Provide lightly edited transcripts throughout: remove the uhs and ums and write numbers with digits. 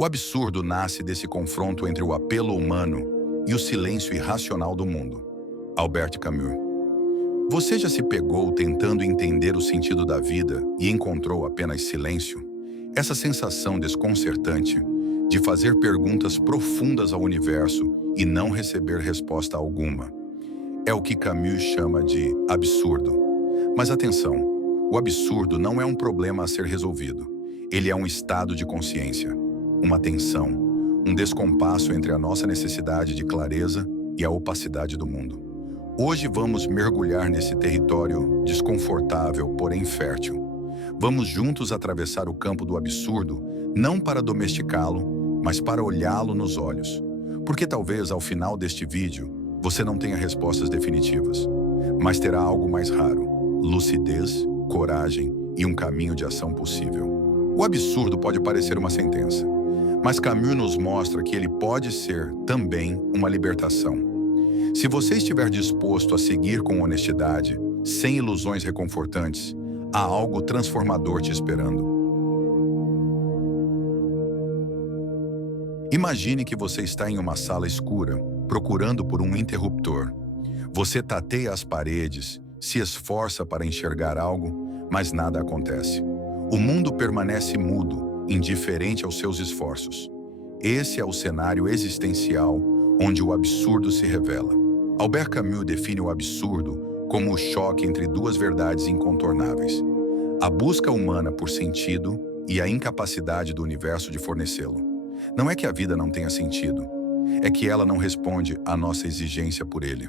O absurdo nasce desse confronto entre o apelo humano e o silêncio irracional do mundo. Albert Camus. Você já se pegou tentando entender o sentido da vida e encontrou apenas silêncio? Essa sensação desconcertante de fazer perguntas profundas ao universo e não receber resposta alguma é o que Camus chama de absurdo. Mas atenção, o absurdo não é um problema a ser resolvido. Ele é um estado de consciência, uma tensão, um descompasso entre a nossa necessidade de clareza e a opacidade do mundo. Hoje vamos mergulhar nesse território desconfortável, porém fértil. Vamos juntos atravessar o campo do absurdo, não para domesticá-lo, mas para olhá-lo nos olhos. Porque talvez ao final deste vídeo você não tenha respostas definitivas, mas terá algo mais raro: lucidez, coragem e um caminho de ação possível. O absurdo pode parecer uma sentença, mas Camus nos mostra que ele pode ser também uma libertação. Se você estiver disposto a seguir com honestidade, sem ilusões reconfortantes, há algo transformador te esperando. Imagine que você está em uma sala escura, procurando por um interruptor. Você tateia as paredes, se esforça para enxergar algo, mas nada acontece. O mundo permanece mudo, indiferente aos seus esforços. Esse é o cenário existencial onde o absurdo se revela. Albert Camus define o absurdo como o choque entre duas verdades incontornáveis: a busca humana por sentido e a incapacidade do universo de fornecê-lo. Não é que a vida não tenha sentido, é que ela não responde à nossa exigência por ele.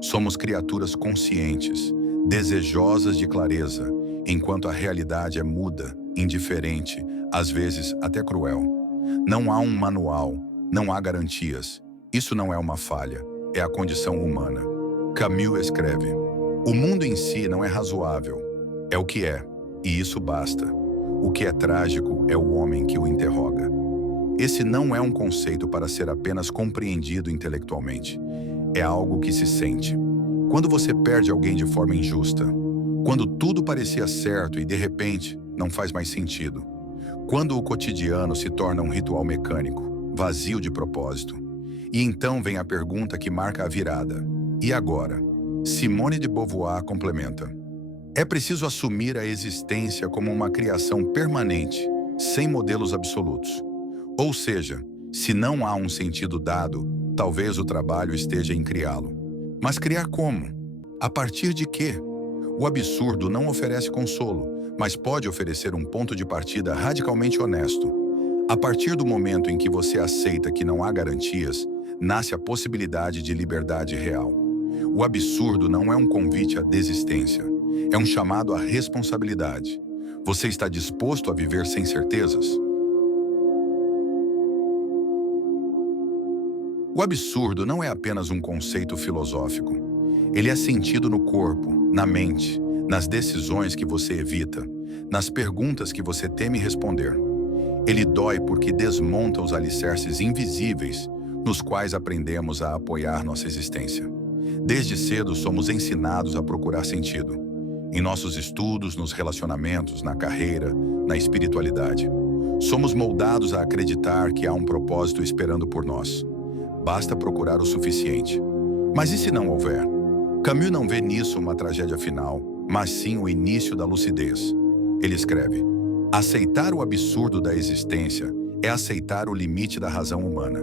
Somos criaturas conscientes, desejosas de clareza, enquanto a realidade é muda, indiferente, às vezes até cruel. Não há um manual, não há garantias. Isso não é uma falha, é a condição humana. Camus escreve: o mundo em si não é razoável, é o que é, e isso basta. O que é trágico é o homem que o interroga. Esse não é um conceito para ser apenas compreendido intelectualmente. É algo que se sente. Quando você perde alguém de forma injusta, quando tudo parecia certo e de repente não faz mais sentido, quando o cotidiano se torna um ritual mecânico, vazio de propósito. E então vem a pergunta que marca a virada: e agora? Simone de Beauvoir complementa: é preciso assumir a existência como uma criação permanente, sem modelos absolutos. Ou seja, se não há um sentido dado, talvez o trabalho esteja em criá-lo. Mas criar como? A partir de quê? O absurdo não oferece consolo, mas pode oferecer um ponto de partida radicalmente honesto. A partir do momento em que você aceita que não há garantias, nasce a possibilidade de liberdade real. O absurdo não é um convite à desistência, é um chamado à responsabilidade. Você está disposto a viver sem certezas? O absurdo não é apenas um conceito filosófico. Ele é sentido no corpo, na mente, nas decisões que você evita, nas perguntas que você teme responder. Ele dói porque desmonta os alicerces invisíveis nos quais aprendemos a apoiar nossa existência. Desde cedo somos ensinados a procurar sentido. Em nossos estudos, nos relacionamentos, na carreira, na espiritualidade. Somos moldados a acreditar que há um propósito esperando por nós. Basta procurar o suficiente. Mas e se não houver? Camus não vê nisso uma tragédia final, mas sim o início da lucidez. Ele escreve: aceitar o absurdo da existência é aceitar o limite da razão humana.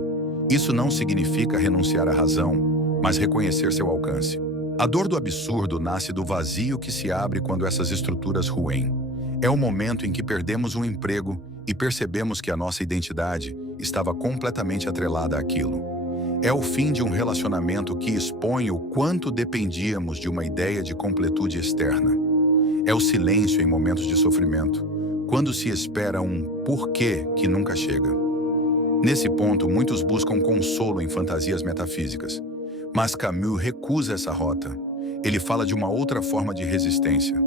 Isso não significa renunciar à razão, mas reconhecer seu alcance. A dor do absurdo nasce do vazio que se abre quando essas estruturas ruem. É o momento em que perdemos um emprego e percebemos que a nossa identidade estava completamente atrelada àquilo. É o fim de um relacionamento que expõe o quanto dependíamos de uma ideia de completude externa. É o silêncio em momentos de sofrimento, quando se espera um porquê que nunca chega. Nesse ponto, muitos buscam consolo em fantasias metafísicas, mas Camus recusa essa rota. Ele fala de uma outra forma de resistência: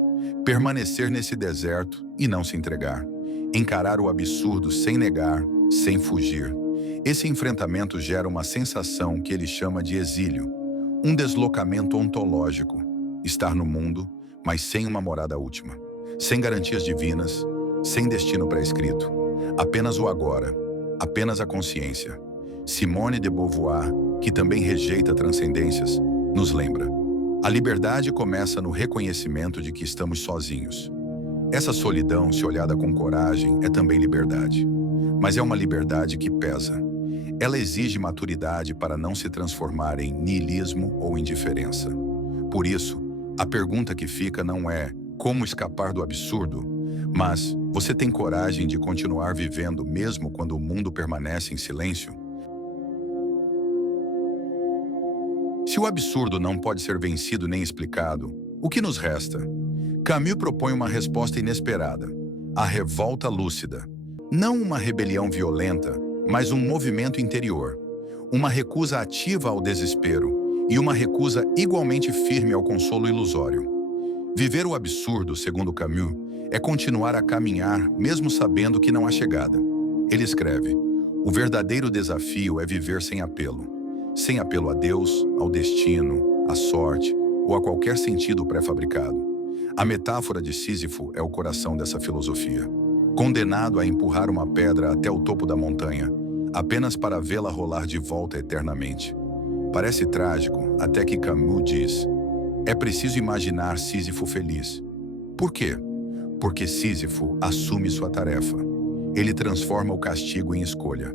permanecer nesse deserto e não se entregar. Encarar o absurdo sem negar, sem fugir. Esse enfrentamento gera uma sensação que ele chama de exílio, um deslocamento ontológico, estar no mundo, mas sem uma morada última, sem garantias divinas, sem destino pré-escrito, apenas o agora. apenas a consciência. Simone de Beauvoir, que também rejeita transcendências, nos lembra: a liberdade começa no reconhecimento de que estamos sozinhos. Essa solidão, se olhada com coragem, é também liberdade. Mas é uma liberdade que pesa. Ela exige maturidade para não se transformar em niilismo ou indiferença. Por isso, a pergunta que fica não é como escapar do absurdo, mas você tem coragem de continuar vivendo mesmo quando o mundo permanece em silêncio? Se o absurdo não pode ser vencido nem explicado, o que nos resta? Camus propõe uma resposta inesperada: a revolta lúcida. Não uma rebelião violenta, mas um movimento interior. Uma recusa ativa ao desespero e uma recusa igualmente firme ao consolo ilusório. Viver o absurdo, segundo Camus, é continuar a caminhar mesmo sabendo que não há chegada. Ele escreve: o verdadeiro desafio é viver sem apelo. Sem apelo a Deus, ao destino, à sorte ou a qualquer sentido pré-fabricado. A metáfora de Sísifo é o coração dessa filosofia. Condenado a empurrar uma pedra até o topo da montanha, apenas para vê-la rolar de volta eternamente. Parece trágico, até que Camus diz: é preciso imaginar Sísifo feliz. Por quê? Porque Sísifo assume sua tarefa. Ele transforma o castigo em escolha.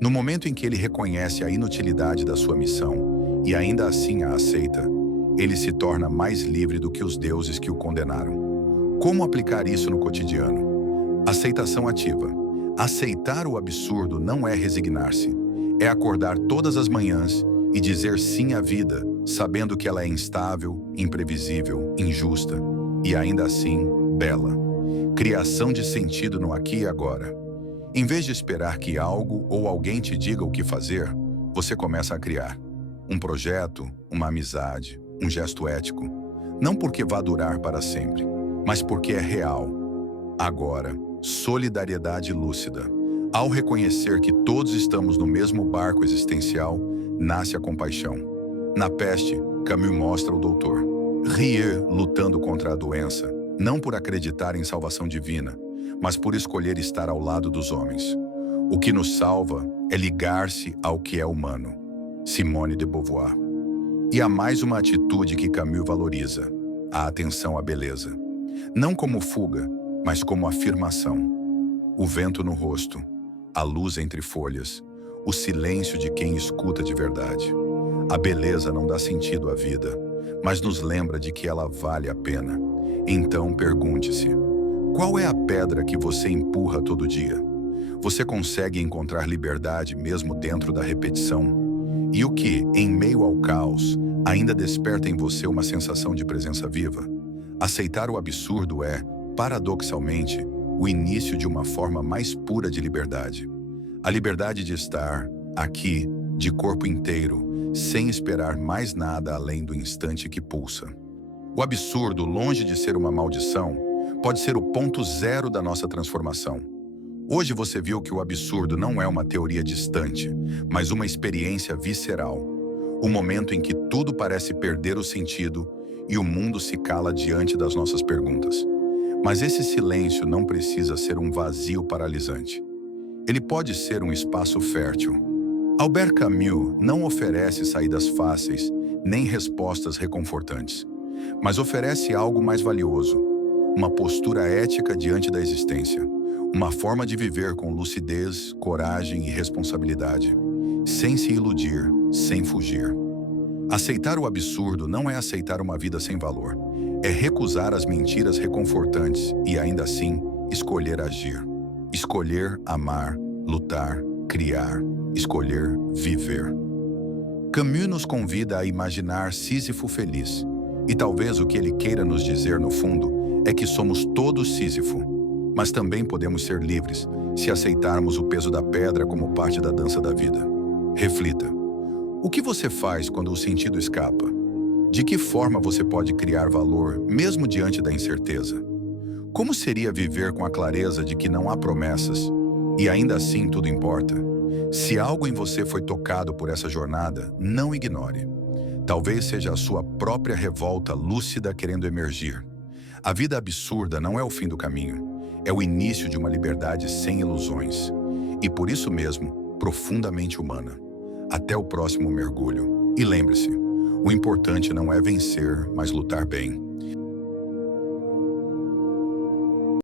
No momento em que ele reconhece a inutilidade da sua missão e ainda assim a aceita, ele se torna mais livre do que os deuses que o condenaram. Como aplicar isso no cotidiano? Aceitação ativa. Aceitar o absurdo não é resignar-se. É acordar todas as manhãs e dizer sim à vida, sabendo que ela é instável, imprevisível, injusta e ainda assim bela. Criação de sentido no aqui e agora. Em vez de esperar que algo ou alguém te diga o que fazer, você começa a criar. Um projeto, uma amizade, um gesto ético. Não porque vá durar para sempre, mas porque é real. Agora, solidariedade lúcida. Ao reconhecer que todos estamos no mesmo barco existencial, nasce a compaixão. Na Peste, Camus mostra o doutor Rieu lutando contra a doença, não por acreditar em salvação divina, mas por escolher estar ao lado dos homens. O que nos salva é ligar-se ao que é humano. Simone de Beauvoir. E há mais uma atitude que Camus valoriza: a atenção à beleza. Não como fuga, mas como afirmação. O vento no rosto, a luz entre folhas, o silêncio de quem escuta de verdade. A beleza não dá sentido à vida, mas nos lembra de que ela vale a pena. Então pergunte-se: qual é a pedra que você empurra todo dia? Você consegue encontrar liberdade mesmo dentro da repetição? E o que, em meio ao caos, ainda desperta em você uma sensação de presença viva? Aceitar o absurdo é, paradoxalmente, o início de uma forma mais pura de liberdade. A liberdade de estar aqui, de corpo inteiro, sem esperar mais nada além do instante que pulsa. O absurdo, longe de ser uma maldição, pode ser o ponto zero da nossa transformação. Hoje você viu que o absurdo não é uma teoria distante, mas uma experiência visceral. O momento em que tudo parece perder o sentido e o mundo se cala diante das nossas perguntas. Mas esse silêncio não precisa ser um vazio paralisante. Ele pode ser um espaço fértil. Albert Camus não oferece saídas fáceis, nem respostas reconfortantes, mas oferece algo mais valioso: uma postura ética diante da existência, uma forma de viver com lucidez, coragem e responsabilidade, sem se iludir, sem fugir. Aceitar o absurdo não é aceitar uma vida sem valor, é recusar as mentiras reconfortantes e, ainda assim, escolher agir. Escolher amar, lutar, criar, escolher viver. Camus nos convida a imaginar Sísifo feliz, e talvez o que ele queira nos dizer no fundo é que somos todos Sísifo, mas também podemos ser livres se aceitarmos o peso da pedra como parte da dança da vida. Reflita: o que você faz quando o sentido escapa? De que forma você pode criar valor mesmo diante da incerteza? Como seria viver com a clareza de que não há promessas e ainda assim tudo importa? Se algo em você foi tocado por essa jornada, não ignore. Talvez seja a sua própria revolta lúcida querendo emergir. A vida absurda não é o fim do caminho, é o início de uma liberdade sem ilusões. e, por isso mesmo, profundamente humana. Até o próximo mergulho. E lembre-se, o importante não é vencer, mas lutar bem.